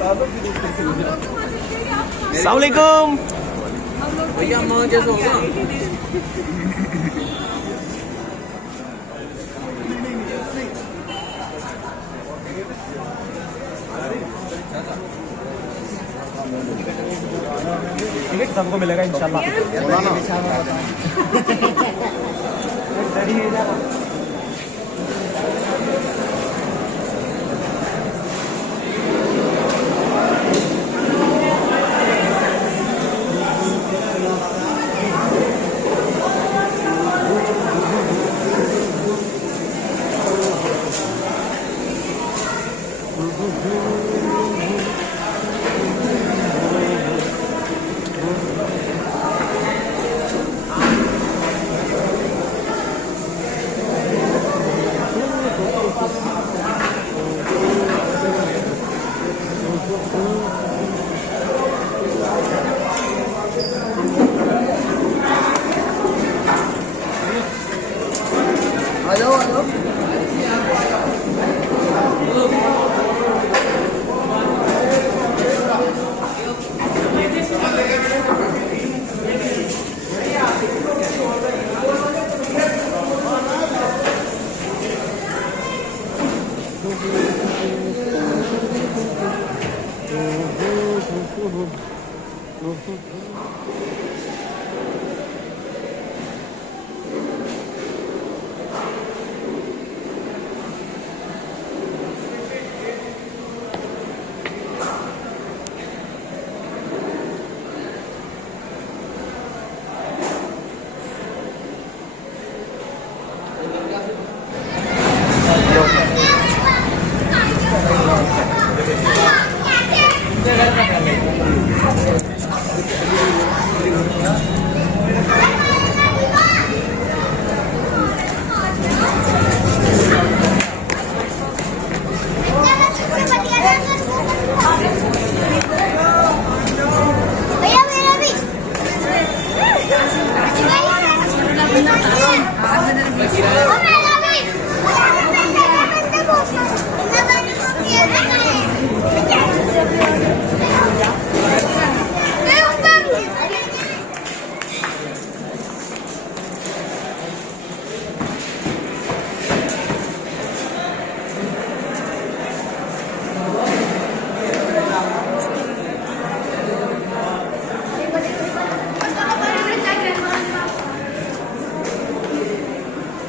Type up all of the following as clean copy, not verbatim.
अस्सलाम वालेकुम भैया माँ कैसे होगा? टिकट सबको मिलेगा इंशाल्लाह।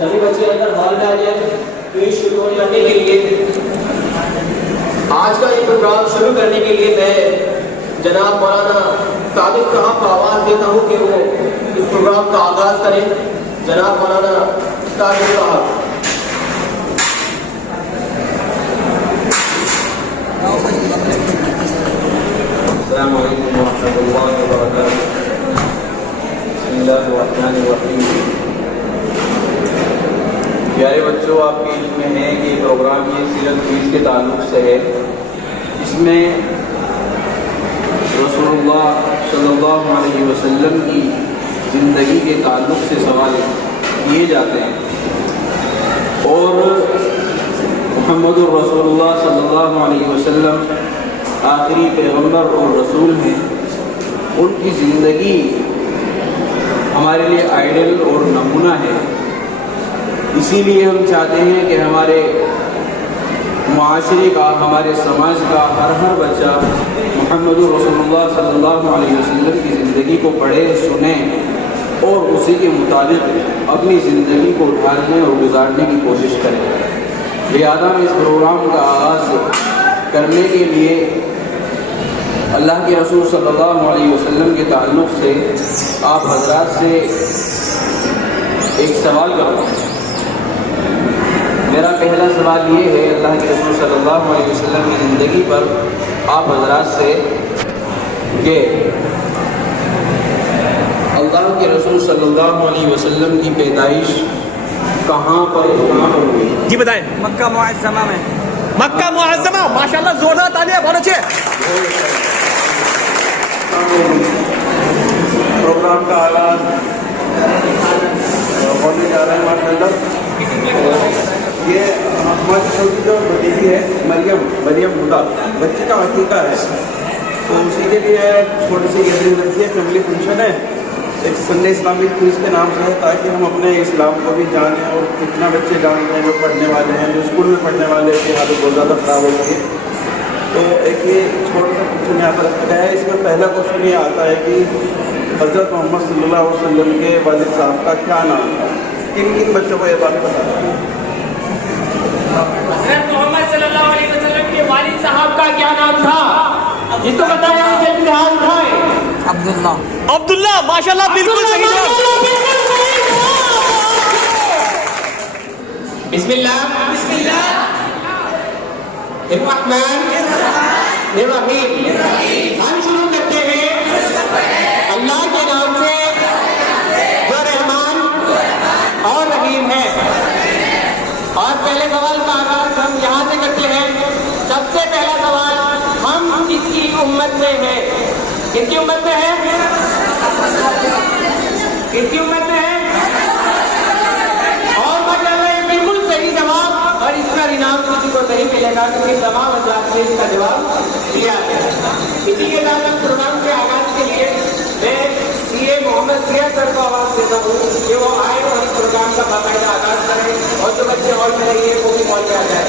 सभी बच्चे अंदर हॉल में आ जाए। क्विज शुरू करने के लिए आज का ये प्रोग्राम शुरू करने के लिए मैं जनाब मौलाना सादिक साहब को आवाज देता हूँ कि वो इस प्रोग्राम का आगाज करें। जनाब मौलाना सादिक साहब। अस्सलामु अलैकुम व रहमतुल्लाहि व बरकातुहू। बिस्मिल्लाहिर्रहमानिर्रहीम। प्यारे बच्चों, आपके इल्म में है कि प्रोग्राम ये सीरत क्विज के ताल्लुक़ से है। इसमें रसूलुल्लाह सल्लल्लाहु अलैहि वसल्लम की ज़िंदगी के ताल्लुक़ से सवाल किए जाते हैं और मुहम्मदुर रसूलुल्लाह सल्लल्लाहु अलैहि वसल्लम आखिरी पैगंबर और रसूल हैं। उनकी ज़िंदगी हमारे लिए आइडल और नमूना है। इसीलिए हम चाहते हैं कि हमारे मुआशरे का, हमारे समाज का हर बच्चा मुहम्मदुर रसूलुल्लाह सल्लल्लाहु अलैहि वसल्लम की ज़िंदगी को पढ़े, सुने और उसी के मुताबिक अपनी ज़िंदगी को ढालने और गुजारने की कोशिश करें। लिहाजा हम इस प्रोग्राम का आगाज़ करने के लिए अल्लाह के रसूल सल्लल्लाहु अलैहि वसल्लम के ताल्लुक़ से आप हज़रात से एक सवाल करूँगा। मेरा पहला सवाल ये है अल्लाह के रसूल सल्लल्लाहु अलैहि वसल्लम की ज़िंदगी पर आप हज़रात से कि अल्लाह के रसूल सल्लल्लाहु अलैहि वसल्लम की पैदाइश कहाँ पर हुई? जी बताएं। मक्का मुअज़्ज़मा में। मक्का मुअज़्ज़मा, माशाल्लाह, जोरदार तालियां, बहुत अच्छे। प्रोग्राम का आगाज होने जा रहा है माशाल्लाह। ये हमारी छोटी जो भतीजी है मरियम हुदा, बच्चे का हकीका है। के लिए छोटी सी गैदरिंग रखी है, फैमिली फंक्शन है, एक संडे इस्लामिक क्विज के नाम से है, ताकि हम अपने इस्लाम को भी जानें और कितना बच्चे जान रहे हैं जो पढ़ने वाले हैं, जो स्कूल में पढ़ने वाले की हालत बहुत ज़्यादा ख़राब हो गई है। तो एक ये छोटा सा क्वेश्चन यहाँ पर रखा गया है। इसमें पहला क्वेश्चन ये आता है कि हज़रत मोहम्मद सल्लल्लाहु अलैहि वसल्लम के वालिद साहब का क्या नाम था? किन किन बच्चों को ये बात पता है? हज़रत मोहम्मद सल्लल्लाहु अलैहि वसल्लम के वालिद साहब का क्या नाम था? जिसको बताया उनके इम्तिहान उठाए। अब्दुल्ला। अब्दुल्ला, माशाल्लाह, बिल्कुल सही जवाब। बिस्मिल्लाह बिस्मिल्लाह रहमान रहीम। हम शुरू करते हैं अल्लाह के नाम से जो रहमान और रहीम है। और पहले सवाल का आगाज हम यहाँ से करते हैं। सबसे पहला सवाल, हम किसकी उम्मत में है? किसकी उम्मत में है? किसकी उम्मत में है? और माशाल्लाह बिल्कुल सही जवाब। और इसका इनाम किसी को नहीं मिलेगा क्योंकि तमाम हज़रात ने इसका जवाब दिया है। इसी के साथ हम प्रोग्राम के आगाज के लिए मैं सीए मोहम्मद सियाद सर को आवाज़ देता हूँ कि वो आए और इस प्रोग्राम का बाकायदा आगाज करें और जो बच्चे हॉल में रहिए वो भी हॉल में आ जाए।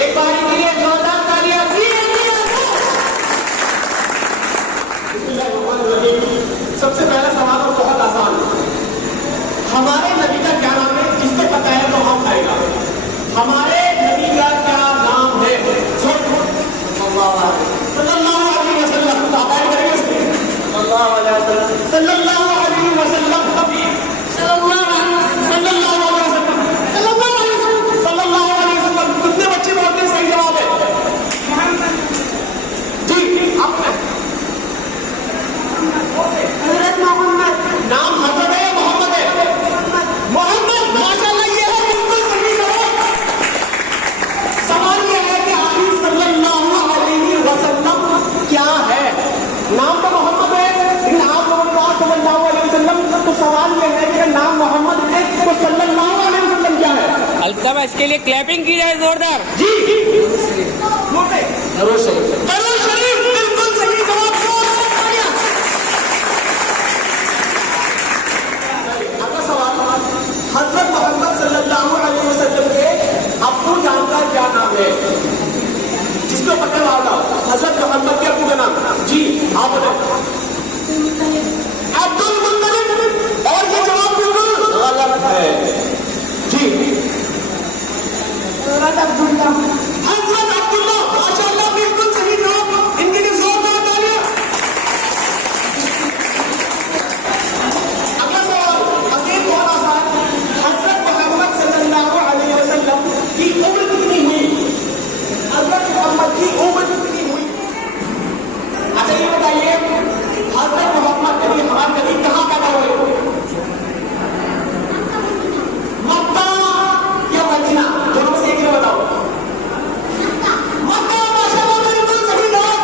एक बार के लिए जोरदार तालियां। सबसे पहला सवाल और बहुत आसान, हमारे नबी का क्या नाम है? जिसको पता है तो हम खाएगा। हमारे नबी का क्या नाम है? सल्लल्लाहु अलैहि वसल्लम। ताबाद करेंगे उसमें सल्लल्लाहु अलैहि वसल्लम, सल्लल्लाहु अलैहि वसल्लम, सल्लल्लाहु अलैहि वसल्लम, सल्लल्लाहु अलैहि वसल्लम। कितने बच्चे बोलते हैं सही जवाब है? जी, आप हज़रत मोहम्मद। नाम हज़रत है, मोहम्मद है? मोहम्मद, माशाल्लाह, ये है बिल्कुल सही जवाब। सवाल ये है कि आखिर सल्लल्लाहु अलैहि वसल्लम क्या है? नाम तो मोहम्मद है, लेकिन आप लोगों ने कहा सल्लल्लाहु अलैहि वसल्लम, तो सवाल ये है कि नाम मोहम्मद है तो सल्लल्लाहु अलैहि वसल्लम क्या है? अल्ताफ, इसके लिए क्लैपिंग की जाए जोरदार। जी, जरूर सही। दरूद शरीफ, बिल्कुल सही जवाब। हज़रत मोहम्मद सल्लल्लाहु अलैहि वसल्लम के अब्बू जान का क्या नाम है? जिसको पता होगा हज़रत मोहम्मद के अब्बू का नाम। जी, आप बोले। अब्दुल मुत्तलिब। और ये जवाब बिल्कुल गलत है। जी, हज़रत अब्दुल्ला। हज़रत अब्दुल्ला, माशाल्लाह, बिल्कुल सही जवाब। इनके लिए जोरदार तालियां। अगला सवाल अगेन बहुत आसान, हज़रत मोहम्मद सल्लल्लाहु अलैहि वसल्लम की उम्र कितनी हुई? हज़रत मोहम्मद की उम्र कितनी हुई? अच्छा ये बताइए, हज़रत मोहम्मद नबी, हमारे नबी कहाँ पैदा हुए? मक्का या मदीना? दोनों से एक ही बताओ। मक्का, माशाल्लाह, बिल्कुल सही जवाब।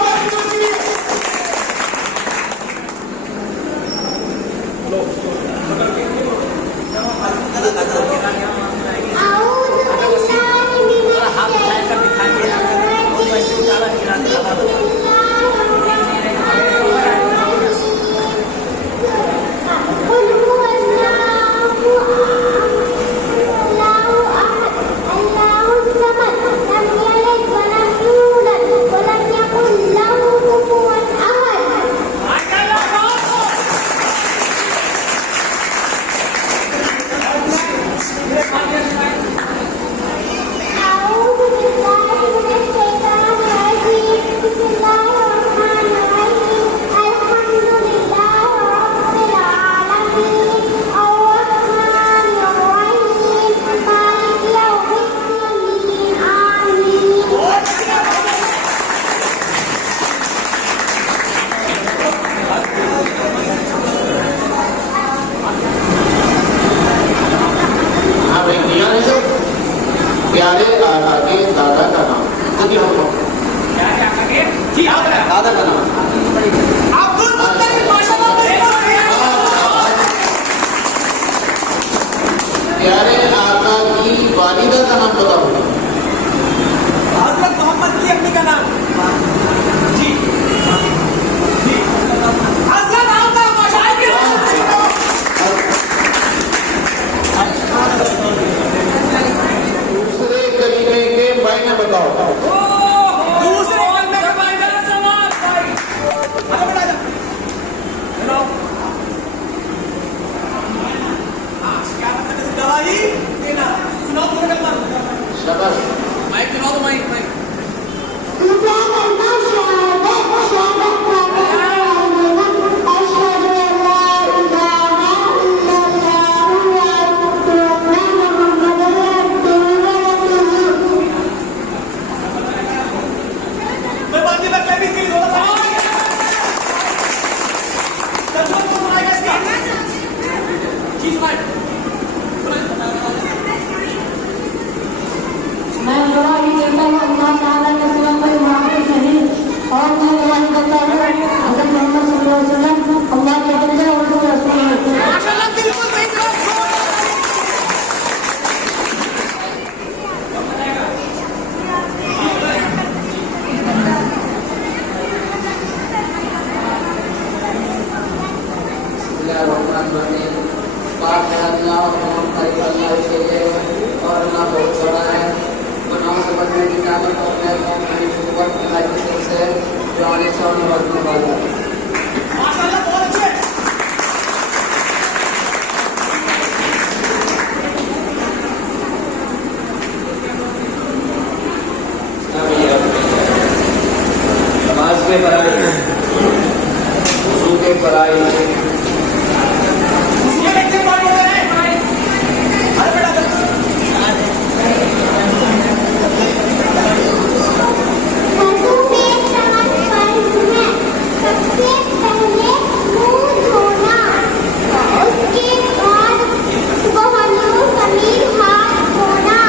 प्यारे आका के दादा का नाम? जी, दादा का नाम अब्दुल मुत्तलिब। माशाल्लाह, प्यारे आका की वालिदा का नाम बताओ। हज़रत मोहम्मद की अम्मी का नाम? जी, और तमाम तारीफ अल्लाह के लिए और अल्लाह बहुत बड़ा है। गुनाहों से बचने की ताकत और से जो आने वाले वक्त में वाला है। माशाल्लाह बहुत अच्छे। नमाज के फराइज, वुज़ू के फराइज, ये बच्चे कौन बोल रहे हैं? अरे बेटा वज़ू में 7 फर्ज़ हैं। सबसे पहले मुंह धोना, उसके बाद कोहनियों समीर हाथ धोना,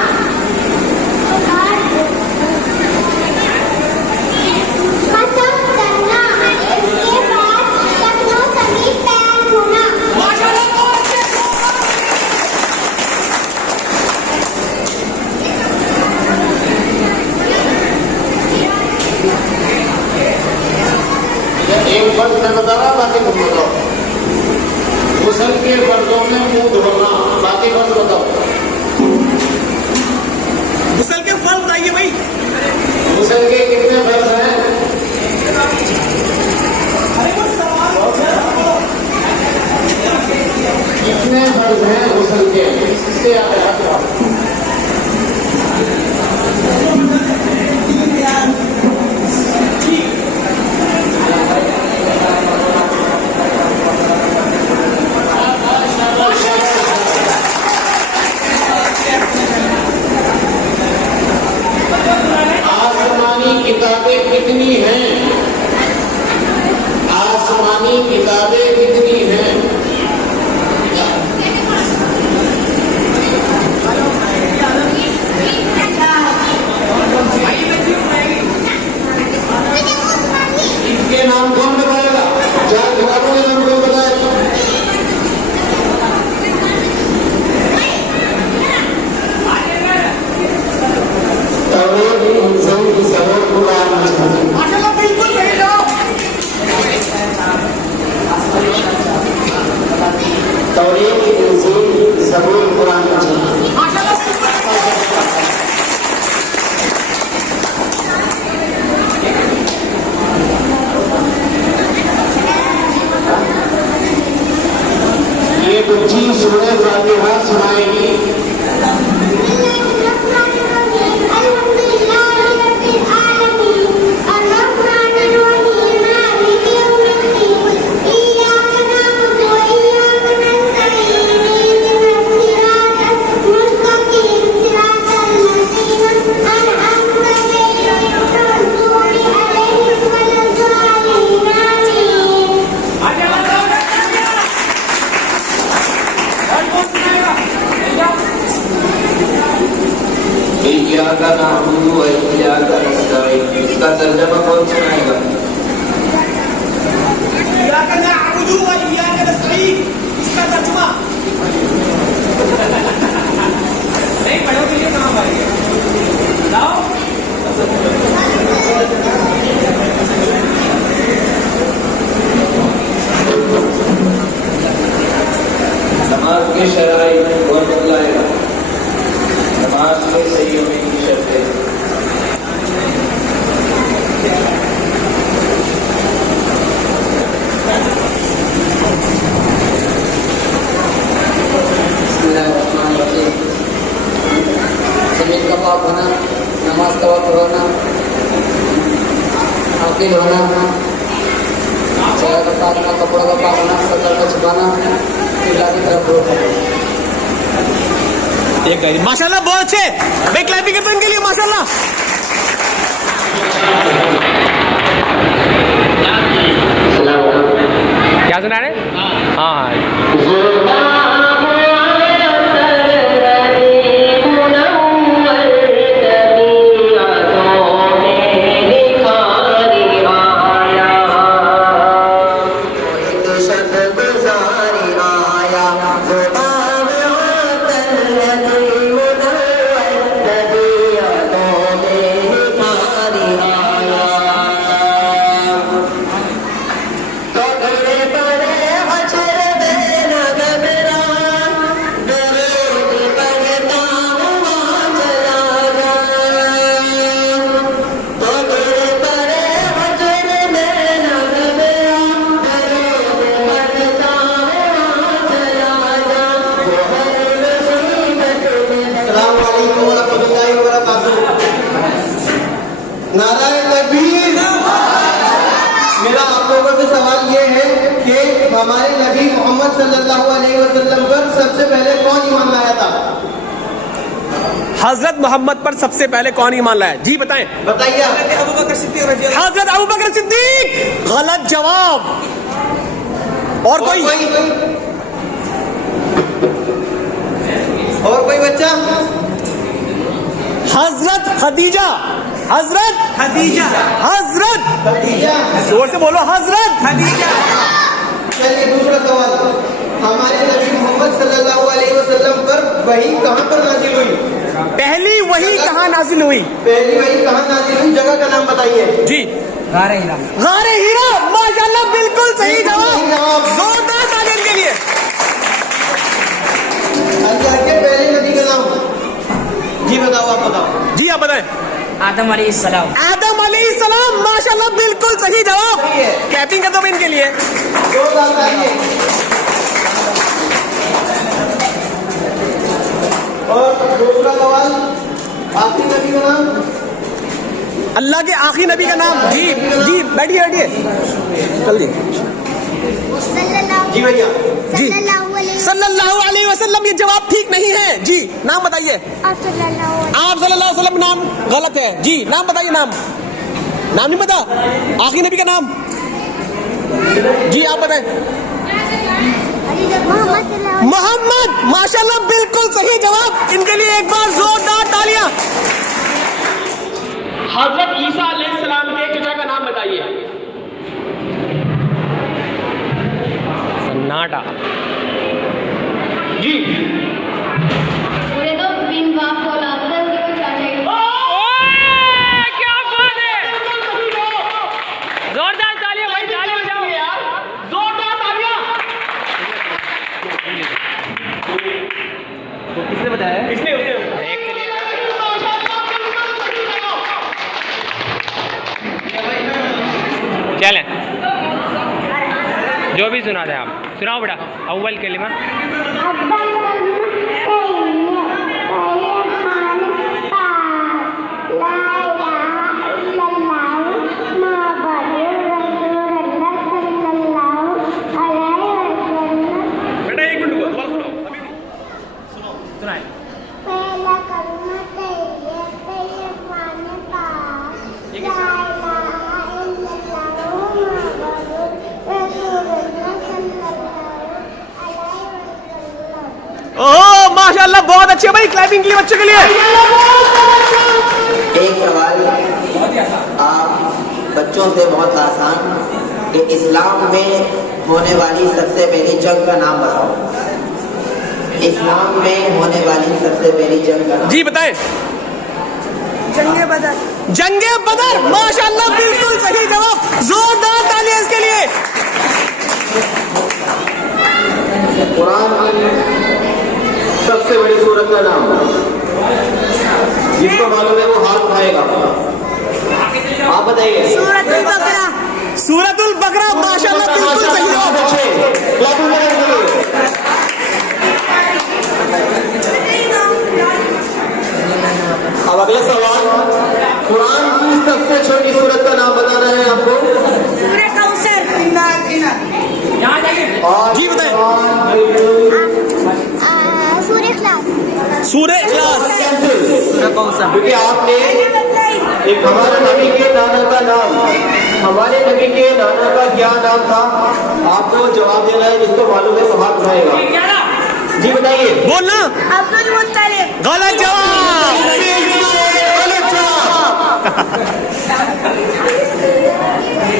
कसम करना, उसके बाद टखनों समीर पैर धोना। माशाल्लाह बहुत अच्छे। एक फर्ज मैं बता रहा, बाकी तुम बताओ। गुस्ल के फर्जों में मुंह धोना, बाकी फर्ज बताओ। गुस्ल के फल बताइए भाई। गुस्ल के कितने फर्ज हैं? अरे वो सवाल कितने फर्ज हैं गुस्ल के? इससे आगे हटो। आसमानी किताबें कितनी हैं? आसमानी किताबें कितनी हैं? इनके नाम कौन बताएगा? 4 किताबों के नाम कौन बताएगा? तौरात, इंजील, ज़बूर, कुरान। माशाल्लाह बिल्कुल सही जवाब। तौरात, इंजील, ज़बूर, कुरान। माशाल्लाह बिल्कुल। ये बच्ची सूरह फातिहा सुनाएगी। इय्याका नअबुदु व इय्याका नस्तईन। इसका तर्जुमा कौन सुनाएगा? इय्याका नअबुदु व इय्याका नस्तईन। इसका तर्जुमा नहीं पढ़ो के लिए कहां पाएंगे? लाओ। नमाज के शराइत कौन बतलाएगा? नमाज के सही होने की शर्तें। बिस्मिल्लाहिर्रहमानिर्रहीम। जमीन का पाक होना, नमाज का वक्त होना, आकिल होना, चेहरा का पाक होना, कपड़ों का पाक होना, सर का छुपाना, किबला की तरफ रुख करना। माशाल्लाह बहुत अच्छे। भाई क्लैपिंग के लिए माशाल्लाह। क्या सुना रहे? हाँ तो लोगों से सवाल ये है कि हमारे नबी मोहम्मद सल्लल्लाहु अलैहि वसल्लम पर सबसे पहले कौन ईमान लाया था? हजरत मोहम्मद पर सबसे पहले कौन ईमान लाया? जी बताएं। बताइए। हजरत अबू बकर सिद्दीक। गलत जवाब। और कोई? और कोई बच्चा? हजरत खदीजा। हजरत खदीजा। हजरत खदीजा। जोर से बोलो, हजरत खदीजा। चलिए दूसरा सवाल, हमारे नबी मोहम्मद सल्लल्लाहु अलैहि वसल्लम पर वही कहाँ पर नाजिल हुई? पहली वही कहाँ नाजिल हुई? पहली वही कहाँ नाजिल हुई, जगह का नाम बताइए। जी गारे हीरा। माशाल्लाह, बिल्कुल सही जवाब। जोरदार तालियां इनके लिए। अल्लाह के पहले नबी का नाम जी बताओ, आप बताओ। जी आप बताएं। आदम अलैहिस्सलाम। आदम अलैहिस्सलाम। माशाल्लाह, बिल्कुल सही जवाब। क्लैपिंग कर दो इनके लिए। जोरदार तालियां। और दूसरा सवाल, आखिरी नबी का नाम? अल्लाह के आखिरी नबी का नाम। जी जी बैठिए बैठिए जल्दी। जी भैया। जी सल्लल्लाहु अलैहि वसल्लम। ये जवाब ठीक नहीं है। जी नाम बताइए। आप सल्लल्लाहु अलैहि वसल्लम नाम गलत है। जी नाम बताइए। नाम नहीं पता? आखिरी नबी का नाम? जी आप बताएं। मोहम्मद। माशाल्लाह, बिल्कुल सही जवाब। इनके लिए एक बार जोरदार तालियां। हजरत ईसा अलैहिस्सलाम के चचा का नाम बताइए। सन्नाटा। जी क्या बात है। जोरदार तालियां भाई, तालियां बजाओ यार, जोरदार तालियां। तो किसने बताया? इसने उसने चलें, जो भी सुना दे आप सुनाओ बेटा। अव्वल कलिमा। बेटा एक मिनट दोबारा सुनो, अभी सुनो, सुनाए। ओह माशाल्लाह, बहुत अच्छे भाई, क्लैपिंग के लिए बच्चों के लिए। एक सवाल आप बच्चों से, बहुत आसान, कि इस्लाम में होने वाली सबसे पहली जंग का नाम बताओ। इस्लाम में होने वाली सबसे पहली जंग का नाम। जी बताएं। जंगे बदर। जंगे बदर। माशाल्लाह, बिल्कुल सही जवाब। जोरदार तालियां इसके लिए। कुरान की सबसे बड़ी सूरत का नाम, जिसको मालूम है वो हाथ उठाएगा। आप बताइए। सूरतुल बकरा। सूरतुल बकरा। माशाल्लाह, बिल्कुल सही जवाब। अब अगला सवाल, कुरान की सबसे छोटी सूरत का नाम बताना है आपको। जी बताएं। सूरह इखलास। क्योंकि आपने एक हमारे नबी के नाना का नाम, हमारे नबी के नाना का क्या नाम था, आपको जवाब देना है। जिसको मालूम है वो हाथ उठाएगा। जी बताइए। बोलना। अब्दुल मुत्तलिब। गलत जवाब। गलत जवाब।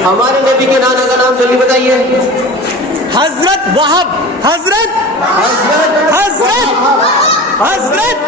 हमारे नबी के नाना का नाम जल्दी बताइए। हजरत वहाब। हजरत हजरत हजरत